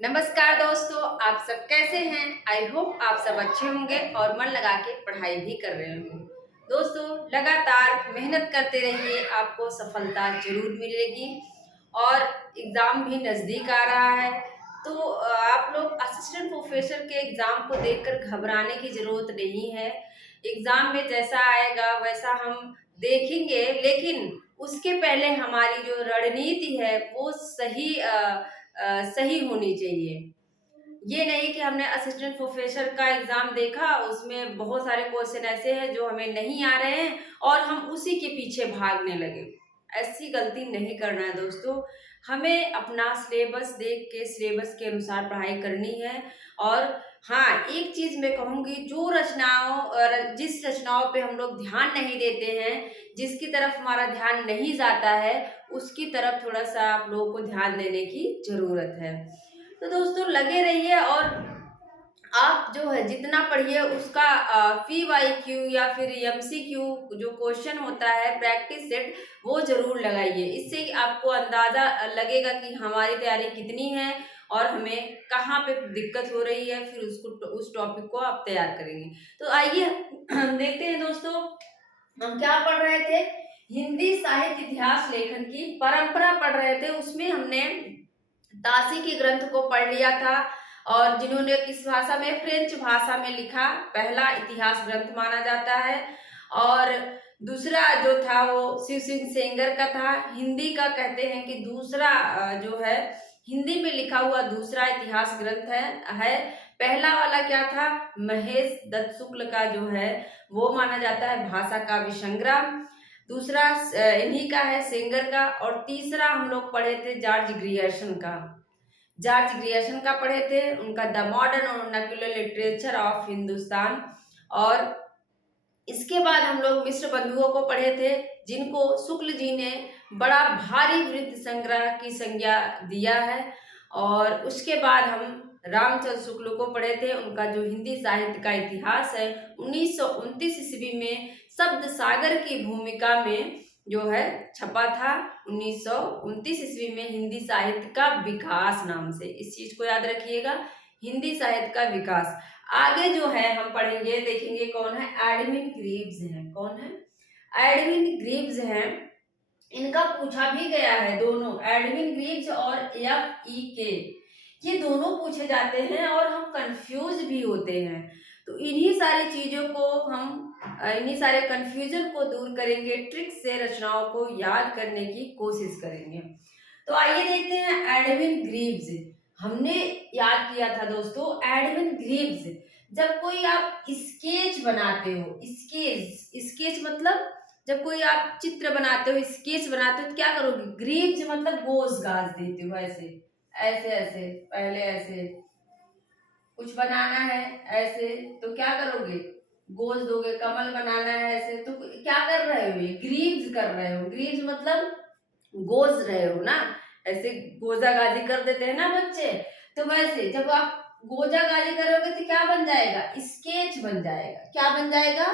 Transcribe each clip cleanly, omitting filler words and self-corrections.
नमस्कार दोस्तों, आप सब कैसे हैं? आई होप आप सब अच्छे होंगे और मन लगा के पढ़ाई भी कर रहे होंगे। दोस्तों, लगातार मेहनत करते रहिए, आपको सफलता जरूर मिलेगी। और एग्ज़ाम भी नज़दीक आ रहा है, तो आप लोग असिस्टेंट प्रोफेसर के एग्ज़ाम को देखकर घबराने की ज़रूरत नहीं है। एग्ज़ाम में जैसा आएगा वैसा हम देखेंगे, लेकिन उसके पहले हमारी जो रणनीति है वो सही होनी चाहिए। ये नहीं कि हमने असिस्टेंट प्रोफेसर का एग्ज़ाम देखा, उसमें बहुत सारे क्वेश्चन ऐसे हैं जो हमें नहीं आ रहे हैं और हम उसी के पीछे भागने लगे। ऐसी गलती नहीं करना है दोस्तों। हमें अपना सिलेबस देख के सिलेबस के अनुसार पढ़ाई करनी है। और हाँ, एक चीज़ मैं कहूँगी, जो जिस रचनाओं पे हम लोग ध्यान नहीं देते हैं, जिसकी तरफ हमारा ध्यान नहीं जाता है, उसकी तरफ थोड़ा-सा आप लोगों को ध्यान देने की ज़रूरत है। तो दोस्तों, लगे रहिए और आप जो है जितना पढ़िए उसका पीवाईक्यू या फिर एमसीक्यू जो क्वेश्चन होता है प्रैक्टिस सेट, वो ज़रूर लगाइए। इससे आपको अंदाज़ा लगेगा कि हमारी तैयारी कितनी है और हमें कहाँ पे दिक्कत हो रही है, फिर उस टॉपिक को आप तैयार करेंगे। तो आइए हम देखते हैं दोस्तों, हम क्या पढ़ रहे थे। हिंदी साहित्य इतिहास लेखन की परंपरा पढ़ रहे थे। उसमें हमने ताशी के ग्रंथ को पढ़ लिया था, और जिन्होंने किस भाषा में, फ्रेंच भाषा में लिखा पहला इतिहास ग्रंथ माना जाता है। और दूसरा जो था वो शिव सिंह सेंगर का था। हिंदी का कहते हैं कि दूसरा जो है हिंदी में लिखा हुआ दूसरा इतिहास ग्रंथ है। पहला वाला क्या था, महेश दत्त शुक्ल का जो है वो माना जाता है भाषा काव्य संग्राम। दूसरा इन्हीं का है, सेंगर का। और तीसरा हम लोग पढ़े थे जॉर्ज ग्रियर्सन का। जॉर्ज ग्रियर्सन का पढ़े थे, उनका the modern vernacular literature of Hindustan. और इसके बाद हम लोग मिश्र बंधुओं को पढ़े थे, जिनको शुक्ल जी ने बड़ा भारी वृत्त संग्रह की संज्ञा दिया है। और उसके बाद हम रामचंद्र शुक्ल को पढ़े थे, उनका जो हिंदी साहित्य का इतिहास है 1929 ईस्वी में शब्द सागर की भूमिका में जो है छपा था। 1929 ईस्वी में हिंदी साहित्य का विकास नाम से, इस चीज को याद रखिएगा, हिंदी साहित्य का विकास। आगे जो है हम पढ़ेंगे, देखेंगे कौन है, एडविन ग्रीव्स हैं। कौन है? एडविन ग्रीव्स हैं। इनका पूछा भी गया है, दोनों एडविन ग्रीव्स और F.E.K, ये दोनों पूछे जाते हैं और हम कंफ्यूज भी होते हैं। तो इन्हीं सारे कंफ्यूजन को दूर करेंगे, ट्रिक से रचनाओं को याद करने की कोशिश करेंगे। तो आइए देखते हैं एडविन ग्रीव्स। हमने याद किया था दोस्तों, एडविन ग्रीव्स, जब कोई आप स्केच बनाते हो, स्केच मतलब जब कोई आप चित्र बनाते हो, स्केच बनाते हो, तो क्या करोगे, ग्रीव्स मतलब गोज गाज देते हो, ऐसे ऐसे ऐसे, पहले ऐसे कुछ बनाना है ऐसे, तो क्या करोगे, गोज दोगे। कमल बनाना है ऐसे, तो क्या कर रहे हो, ये ग्रीव्स कर रहे हो। ग्रीव्स मतलब गोज रहे हो ना, ऐसे गोजा गाजी कर देते हैं ना बच्चे। तो वैसे जब आप गोजा गाजी करोगे तो क्या बन जाएगा, स्केच बन जाएगा। क्या बन जाएगा,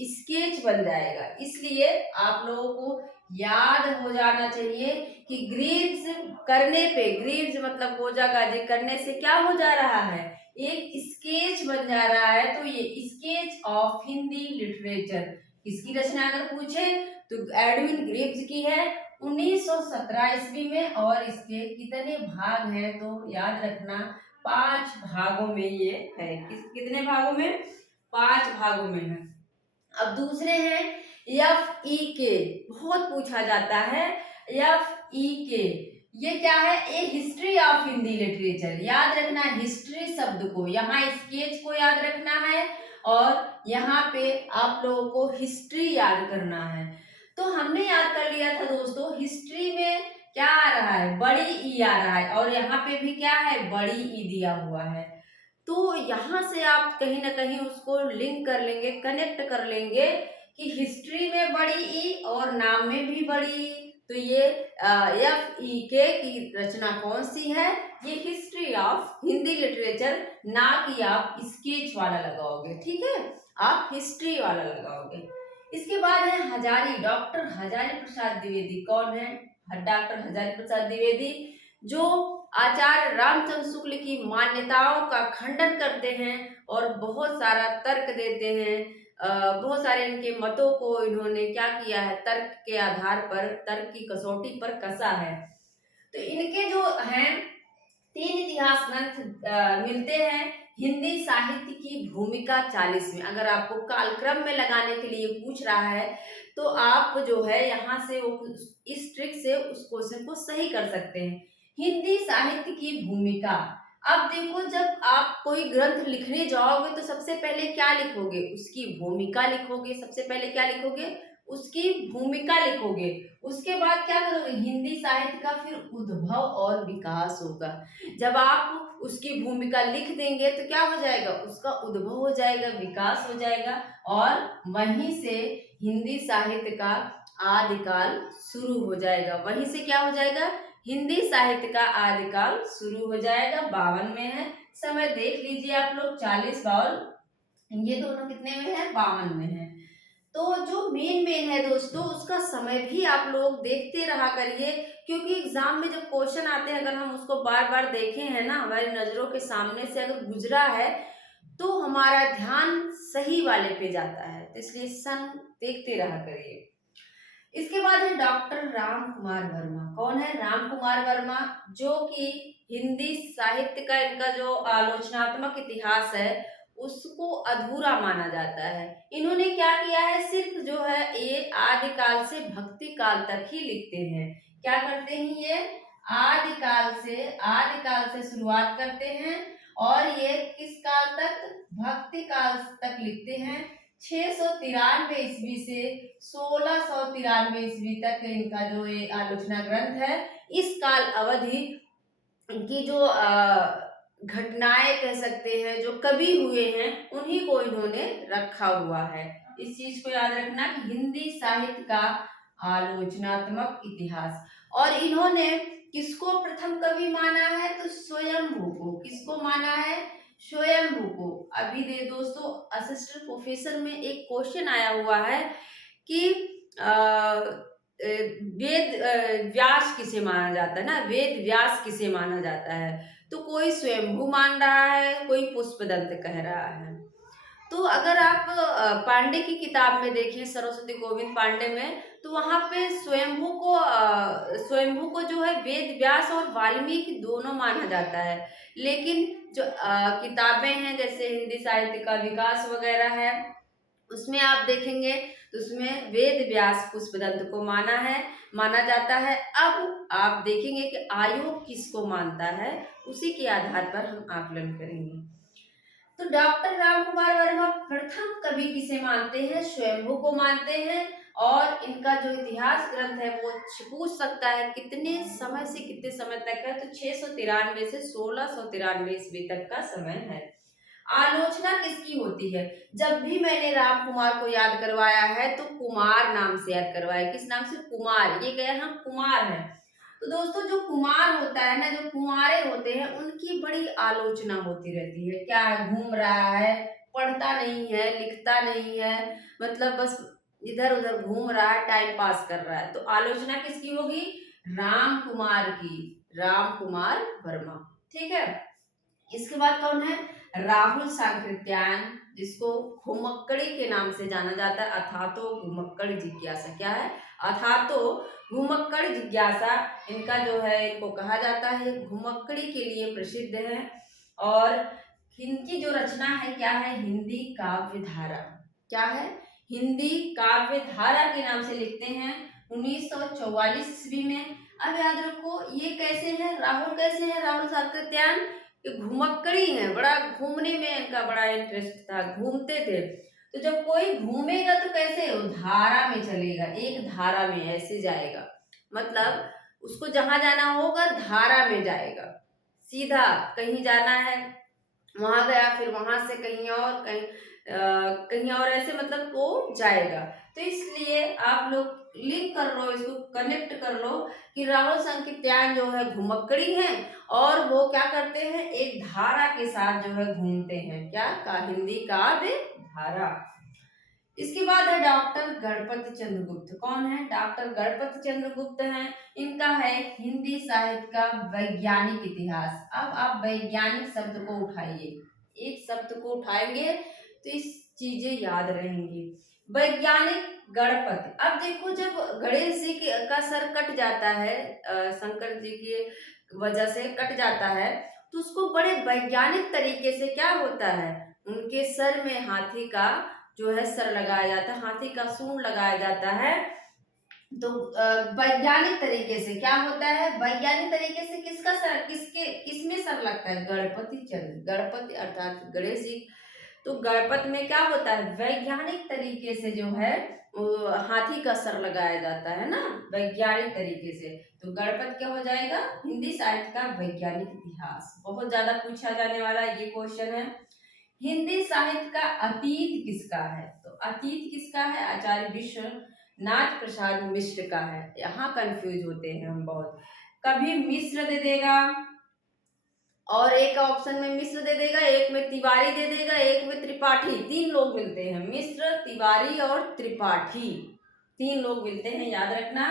स्केच बन जाएगा। इसलिए आप लोगों को याद हो जाना चाहिए कि ग्रीव्स करने पे, ग्रीव्स मतलब गोजा गाजी करने से क्या हो जा रहा है, एक स्केच बन जा रहा है। तो ये स्केच ऑफ हिंदी लिटरेचर किसकी रचना अगर पूछे तो एडविन ग्रीव्स की है, 1917 ईस्वी में। और इसके कितने भाग हैं तो याद रखना, 5 भागों में ये है। कितने भागों में, 5 भागों में है। अब दूसरे हैं F.E.K, बहुत पूछा जाता है। F.E.K ये क्या है, ए हिस्ट्री ऑफ हिंदी लिटरेचर। याद रखना हिस्ट्री शब्द को, यहाँ स्केच को याद रखना है और यहाँ पे आप लोगों को हिस्ट्री याद करना है। तो हमने याद कर लिया था दोस्तों, हिस्ट्री में क्या आ रहा है, बड़ी ई आ रहा है, और यहाँ पे भी क्या है, बड़ी ई दिया हुआ है। तो यहाँ से आप कहीं ना कहीं उसको लिंक कर लेंगे, कनेक्ट कर लेंगे कि हिस्ट्री में बड़ी ई और नाम में भी बड़ी ई। तो ये F.E.K की रचना कौन सी है, ये हिस्ट्री ऑफ हिंदी लिटरेचर, ना कि आप स्केच वाला लगाओगे, ठीक है, आप हिस्ट्री वाला लगाओगे। इसके बाद है हजारी, डॉक्टर हजारी प्रसाद द्विवेदी। कौन है, डॉक्टर हजारी प्रसाद द्विवेदी, जो आचार्य रामचंद्र शुक्ल की मान्यताओं का खंडन करते हैं और बहुत सारा तर्क देते हैं। बहुत सारे इनके मतों को इन्होंने क्या किया है, तर्क के आधार पर, तर्क की कसौटी पर कसा है। तो इनके जो हैं 3 इतिहास ग्रंथ मिलते हैं। हिंदी साहित्य की भूमिका 40 में, अगर आपको कालक्रम में लगाने के लिए पूछ रहा है तो आप जो है यहाँ से वो इस ट्रिक से उस क्वेश्चन को सही कर सकते हैं। हिंदी साहित्य की भूमिका, अब देखो जब आप कोई ग्रंथ लिखने जाओगे तो सबसे पहले क्या लिखोगे, उसकी भूमिका लिखोगे। सबसे पहले क्या लिखोगे, उसकी भूमिका लिखोगे। उसके बाद क्या करोगे, हिंदी साहित्य का फिर उद्भव और विकास होगा। जब आप उसकी भूमिका लिख देंगे तो क्या हो जाएगा, उसका उद्भव हो जाएगा, विकास हो जाएगा और वहीं से हिंदी साहित्य का आदिकाल शुरू हो जाएगा। वहीं से क्या हो जाएगा, हिंदी साहित्य का आदिकाल शुरू हो जाएगा। 52 में है, समय देख लीजिए आप लोग, 40 52, ये दोनों कितने में है, 52 में है। तो जो मेन है दोस्तों, उसका समय भी आप लोग देखते रहा करिए, क्योंकि एग्जाम में जब क्वेश्चन आते हैं अगर हम उसको बार बार देखें है ना, हमारी नजरों के सामने से अगर गुजरा है तो हमारा ध्यान सही वाले पे जाता है। तो इसलिए सन देखते रहा करिए। इसके बाद है डॉक्टर राम कुमार वर्मा। कौन है, राम कुमार वर्मा, जो कि हिंदी साहित्य का इनका जो आलोचनात्मक इतिहास है उसको अधूरा माना जाता है। इन्होंने क्या किया है, सिर्फ जो है ये आदिकाल से भक्ति काल तक ही लिखते हैं। क्या करते हैं, ये आदिकाल से शुरुआत करते हैं और ये किस काल तक, भक्ति काल तक लिखते हैं। 693 ईस्वी से 1693 ईस्वी तक इनका जो ये आलोचना ग्रंथ है, इस काल अवधि की जो घटनाएं कह सकते हैं, जो कवि हुए हैं, उन्हीं को इन्होंने रखा हुआ है। इस चीज को याद रखना कि हिंदी साहित्य का आलोचनात्मक इतिहास। और इन्होंने किसको प्रथम कवि माना है, तो स्वयंभू को। किसको माना है, स्वयंभू को। अभी दे दोस्तों असिस्टेंट प्रोफेसर में एक क्वेश्चन आया हुआ है कि वेद व्यास किसे माना जाता है ना, वेद व्यास किसे माना जाता है, तो कोई स्वयंभू मान रहा है, कोई पुष्पदंत कह रहा है। तो अगर आप पांडे की किताब में देखें, सरस्वती गोविंद पांडे में, तो वहां पे स्वयंभू को जो है वेद व्यास और वाल्मीकि दोनों माना जाता है। लेकिन जो किताबें हैं जैसे हिंदी साहित्य का विकास वगैरह है, उसमें आप देखेंगे तो उसमें वेद व्यास पुष्पदंत को माना जाता है। अब आप देखेंगे कि आयोग किसको मानता है, उसी के आधार पर हम आकलन करेंगे। तो डॉक्टर राम कुमार वर्मा प्रथम कवि किसे मानते हैं, स्वयंभू को मानते हैं। और इनका जो इतिहास ग्रंथ है वो पूछ सकता है कितने समय से कितने समय तक है, तो 693 से 1693 ईस्वी तक का समय है। आलोचना किसकी होती है, जब भी मैंने राम कुमार को याद करवाया है तो कुमार नाम से याद करवाया। किस नाम से, कुमार। ये गए हम कुमार हैं। तो दोस्तों जो कुमार होता है ना, जो कुंवारे होते हैं, उनकी बड़ी आलोचना होती रहती है। क्या है, घूम रहा है, पढ़ता नहीं है, लिखता नहीं है, मतलब बस इधर उधर घूम रहा है, टाइम पास कर रहा है। तो आलोचना किसकी होगी, राम कुमार की, राम कुमार वर्मा। ठीक है। इसके बाद कौन है, राहुल सांकृत्यायन, जिसको घुमक्कड़ी के नाम से जाना जाता है। अथातो घुमक्कड़ जिज्ञासा, क्या है, अथातो घुमक्कड़ जिज्ञासा, इनका जो है इनको कहा जाता है, घुमक्कड़ी के लिए प्रसिद्ध है। और इनकी जो रचना है क्या है, हिंदी काव्य धारा। क्या है, हिंदी काव्य धारा के नाम से लिखते हैं 1944 ईस्वी में। अब याद रखो ये कैसे है, राहुल कैसे है, राहुल सांकृत्यायन, ये घुमक्कड़ी हैं, बड़ा घूमने में इनका बड़ा इंटरेस्ट था, घूमते थे। तो जब कोई घूमेगा तो कैसे, वो धारा में चलेगा, एक धारा में ऐसे जाएगा, मतलब उसको जहां जाना होगा धारा में जाएगा। सीधा कहीं जाना है वहां गया, फिर वहां से कहीं और, कहीं और, ऐसे मतलब वो जाएगा। तो इसलिए आप लोग लिंक कर लो, इसको कनेक्ट कर लो कि राहुल सांकृत्यायन जो है घुमक्कड़ी हैं और वो क्या करते हैं, एक धारा के साथ जो है घूमते हैं। क्या का, हिंदी काव्य धारा। इसके बाद है डॉक्टर गणपति चंद्रगुप्त। कौन है? डॉक्टर गणपति चंद्रगुप्त हैं। इनका है हिंदी साहित्य का वैज्ञानिक इतिहास। अब आप वैज्ञानिक शब्द को उठाइए, एक शब्द को उठाएंगे तो इस चीजें याद रहेंगी। वैज्ञानिक गणपति। अब देखो, जब गणेश जी का सर कट जाता है, शंकर जी की वजह से कट जाता है, तो उसको बड़े वैज्ञानिक तरीके से क्या होता है, उनके सर में हाथी का जो है सर लगाया जाता है, हाथी का सूंड लगाया जाता है। तो वैज्ञानिक तरीके से क्या होता है, वैज्ञानिक तरीके से किसका सर, किसमें सर लगता है? गणपति चंद्र, गणपति अर्थात गणेश जी। तो गणपति में क्या होता है, वैज्ञानिक तरीके से जो है हाथी का सर लगाया जाता है ना, वैज्ञानिक तरीके से। तो गणपति क्या हो जाएगा? हिंदी साहित्य का वैज्ञानिक इतिहास। बहुत ज्यादा पूछा जाने वाला ये क्वेश्चन है। हिंदी साहित्य का अतीत किसका है? तो अतीत किसका है? आचार्य विश्वनाथ प्रसाद मिश्र का है। यहाँ कंफ्यूज होते हैं हम बहुत, कभी मिश्र दे देगा और एक ऑप्शन में मिश्र दे देगा, एक में तिवारी दे देगा, एक में त्रिपाठी। तीन लोग मिलते हैं, मिश्र, तिवारी और त्रिपाठी, तीन लोग मिलते हैं, याद रखना।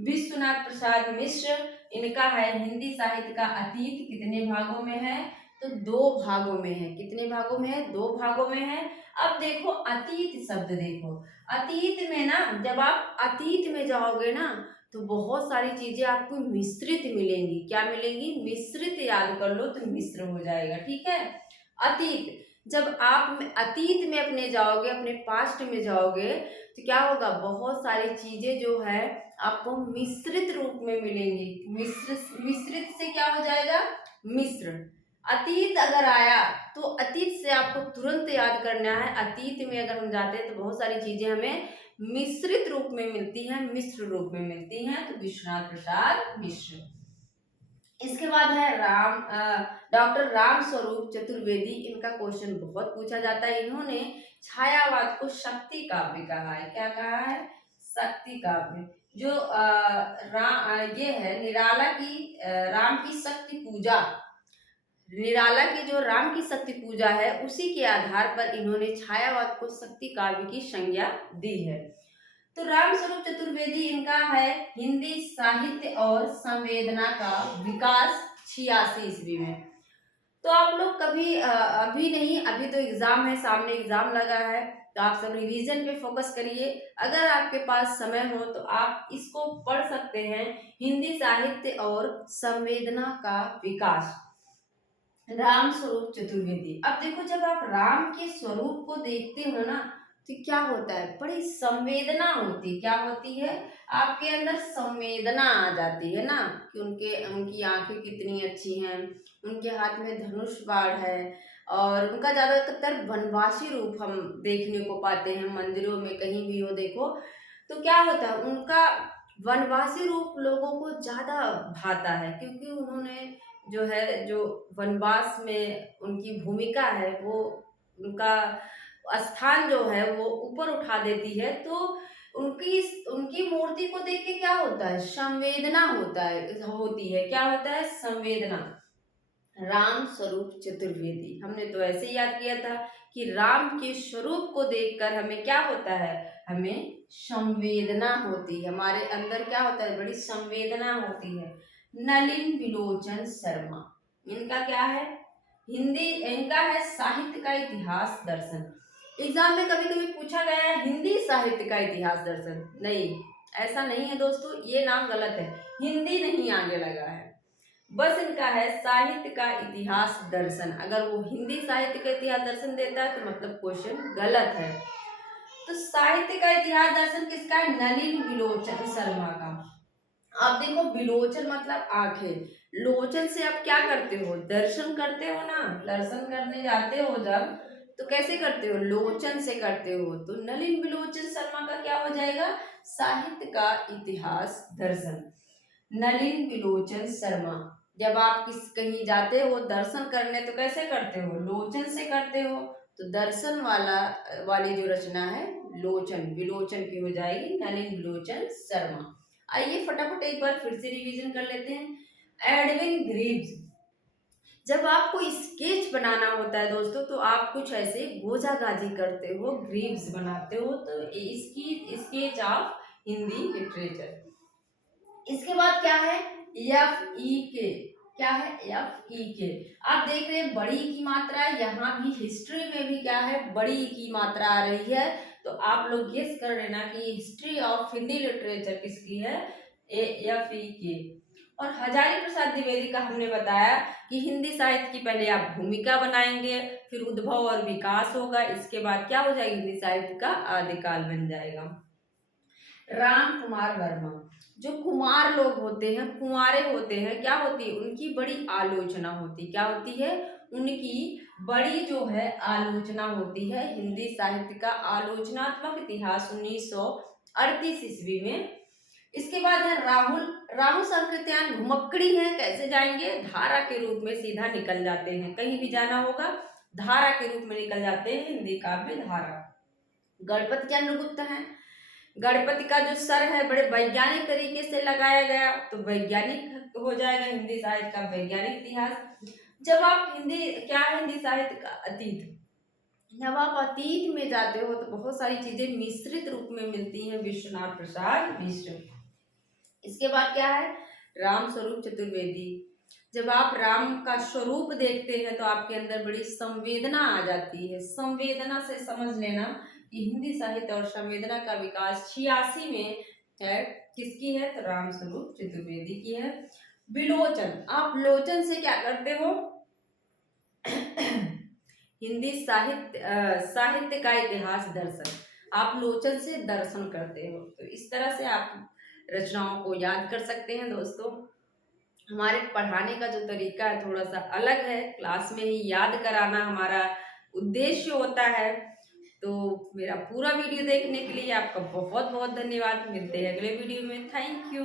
विश्वनाथ प्रसाद मिश्र, इनका है हिंदी साहित्य का अतीत। कितने भागों में है? तो दो भागों में है। कितने भागों में है? दो भागों में है। अब देखो अतीत शब्द, देखो अतीत में ना, जब आप अतीत में जाओगे ना तो बहुत सारी चीजें आपको मिश्रित मिलेंगी। क्या मिलेंगी? मिश्रित। याद कर लो तो मिश्र हो जाएगा, ठीक है। अतीत, जब आप अतीत में अपने जाओगे, अपने पास्ट में जाओगे, तो क्या होगा, बहुत सारी चीजें जो है आपको मिश्रित रूप में मिलेंगी। मिश्रित से क्या हो जाएगा? मिश्र। अतीत अगर आया तो अतीत से आपको तुरंत याद करना है, अतीत में अगर हम जाते हैं तो बहुत सारी चीजें हमें मिश्रित रूप में मिलती हैं, मिश्र रूप में मिलती हैं। तो विश्वनाथ प्रसाद मिश्र। इसके बाद है डॉक्टर राम स्वरूप चतुर्वेदी। इनका क्वेश्चन बहुत पूछा जाता है। इन्होंने छायावाद को शक्ति काव्य कहा है। क्या कहा है? शक्ति काव्य। जो ये है निराला की राम की शक्ति पूजा, निराला की जो राम की शक्ति पूजा है, उसी के आधार पर इन्होंने छायावाद को शक्ति काव्य की संज्ञा दी है। तो राम स्वरूप चतुर्वेदी, इनका है हिंदी साहित्य और संवेदना का विकास 86 ईस्वी में। तो आप लोग कभी अभी नहीं, अभी तो एग्जाम है, सामने एग्जाम लगा है, तो आप सब रिवीजन पे फोकस करिए। अगर आपके पास समय हो तो आप इसको पढ़ सकते हैं, हिंदी साहित्य और संवेदना का विकास, राम स्वरूप चतुर्वेदी। अब देखो, जब आप राम के स्वरूप को देखते हो ना तो क्या होता है, बड़ी संवेदना होती है। क्या होती है? आपके अंदर संवेदना आ जाती है ना, कि उनकी आंखें कितनी अच्छी हैं, उनके हाथ में धनुष बाण है, और उनका ज्यादातर वनवासी रूप हम देखने को पाते हैं, मंदिरों में कहीं भी हो देखो तो क्या होता है, उनका वनवासी रूप लोगों को ज्यादा भाता है, क्योंकि उन्होंने जो है, जो वनवास में उनकी भूमिका है, वो उनका स्थान जो है वो ऊपर उठा देती है। तो उनकी उनकी मूर्ति को देख के क्या होता है, संवेदना होती है। क्या होता है? संवेदना। राम स्वरूप चतुर्वेदी, हमने तो ऐसे याद किया था कि राम के स्वरूप को देखकर हमें क्या होता है, हमें संवेदना होती है, हमारे अंदर क्या होता है, बड़ी संवेदना होती है। नलिन विलोचन शर्मा, इनका क्या है? हिंदी, इनका है साहित्य का इतिहास दर्शन। एग्जाम में कभी कभी पूछा गया है हिंदी साहित्य का इतिहास दर्शन, नहीं, ऐसा नहीं है दोस्तों, ये नाम गलत है, हिंदी नहीं आगे लगा है, बस इनका है साहित्य का इतिहास दर्शन। अगर वो हिंदी साहित्य का इतिहास दर्शन देता है तो मतलब क्वेश्चन गलत है। तो साहित्य का इतिहास दर्शन किसका है? नलिन विलोचन शर्मा का। आप देखो, विलोचन मतलब आंखें, लोचन से आप क्या करते हो, दर्शन करते हो ना, दर्शन करने जाते हो जब, तो कैसे करते हो, लोचन से करते हो। तो नलिन विलोचन शर्मा का क्या हो जाएगा? साहित्य का इतिहास दर्शन। नलिन विलोचन शर्मा, जब आप कहीं जाते हो दर्शन करने तो कैसे करते हो, लोचन से करते हो। तो दर्शन वाली जो रचना है लोचन, विलोचन की हो जाएगी नलिन विलोचन शर्मा। आइए फटाफट एक बार फिर से रिवीजन कर लेते हैं। एडविन ग्रीव्स, जब आपको स्केच बनाना होता है दोस्तों, तो आप कुछ ऐसे गोजागाजी करते हो, ग्रीव्स बनाते हो, तो इसकी स्केच ऑफ हिंदी लिटरेचर। इसके बाद क्या है, एफ ई के। क्या है, एफ ई के। आप देख रहे हैं बड़ी की मात्रा, यहाँ भी हिस्ट्री में भी क्या है, बड़ी की मात्रा आ रही है। तो आप लोग गेस कर लेना कि हिस्ट्री ऑफ हिंदी लिटरेचर किसकी है, एफ ई के। और हजारी प्रसाद द्विवेदी का हमने बताया कि हिंदी साहित्य की पहले आप भूमिका बनाएंगे, फिर उद्भव और विकास होगा, इसके बाद क्या हो जाएगी, हिंदी साहित्य का आदिकाल बन जाएगा। राम कुमार वर्मा, जो कुमार लोग होते हैं, कुंवारे होते हैं, क्या होती है उनकी बड़ी आलोचना होती, क्या होती है उनकी बड़ी जो है आलोचना होती है। हिंदी साहित्य का आलोचनात्मक इतिहास 1938 ईस्वी में। इसके बाद है राहुल, राहुल सांकृत्यायन घुमक्कड़ी है, कैसे जाएंगे, धारा के रूप में सीधा निकल जाते हैं, कहीं भी जाना होगा धारा के रूप में निकल जाते हैं, हिंदी काव्य में धारा। गणपति चंद्रगुप्त है, गणपति का जो सर है बड़े वैज्ञानिक तरीके से लगाया गया, तो वैज्ञानिक हो जाएगा हिंदी साहित्य का वैज्ञानिक इतिहास। जब आप हिंदी, क्या है हिंदी साहित्य का अतीत, जब आप अतीत में जाते हो तो बहुत सारी चीजें मिश्रित रूप में मिलती हैं, विश्वनाथ प्रसाद मिश्र। इसके बाद क्या है, राम स्वरूप चतुर्वेदी। जब आप राम का स्वरूप देखते हैं तो आपके अंदर बड़ी संवेदना आ जाती है, संवेदना से समझ लेना कि हिंदी साहित्य और संवेदना का विकास 86 में है, किसकी है, तो राम स्वरूप चतुर्वेदी की है। विलोचन, आप लोचन से क्या करते हो हिंदी साहित्य का इतिहास दर्शन, आप लोचन से दर्शन करते हो। तो इस तरह से आप रचनाओं को याद कर सकते हैं दोस्तों। हमारे पढ़ाने का जो तरीका है थोड़ा सा अलग है, क्लास में ही याद कराना हमारा उद्देश्य होता है। तो मेरा पूरा वीडियो देखने के लिए आपका बहुत बहुत धन्यवाद, मिलते हैं अगले वीडियो में, थैंक यू।